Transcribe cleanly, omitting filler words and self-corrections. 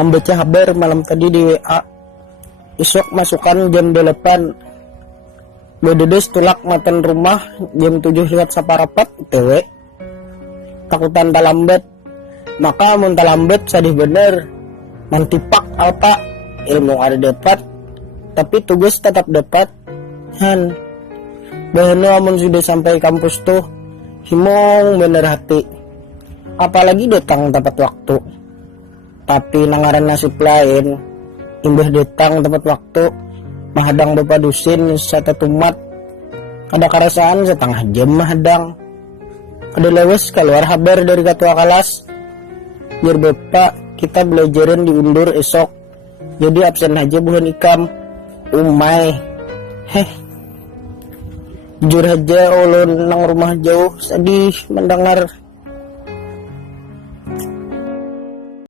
membaca kabar malam tadi di WA. Isok masukkan jam 8. Bededes tulak maten rumah jam 7 lewat saparapat tewe. Takutan talambat. Maka mun talambat sadih bener. Mantipak alpa ilmu ada dapat, tapi tugas tetap dapat. Han. Bahana amun sudah sampai kampus tuh himong bener hati. Apalagi datang tepat waktu. Tapi nangaran nasib lain, imbah datang tepat waktu, mahadang bapak dusin satu tumat. Ada kerasaan setengah jam mahadang. Ada lewes keluar kabar dari ketua kelas. Biar bapak kita belajaran diundur esok. Jadi absen aja bukan ikam. Umay. Jujur aja ulun nang rumah jauh sedih mendengar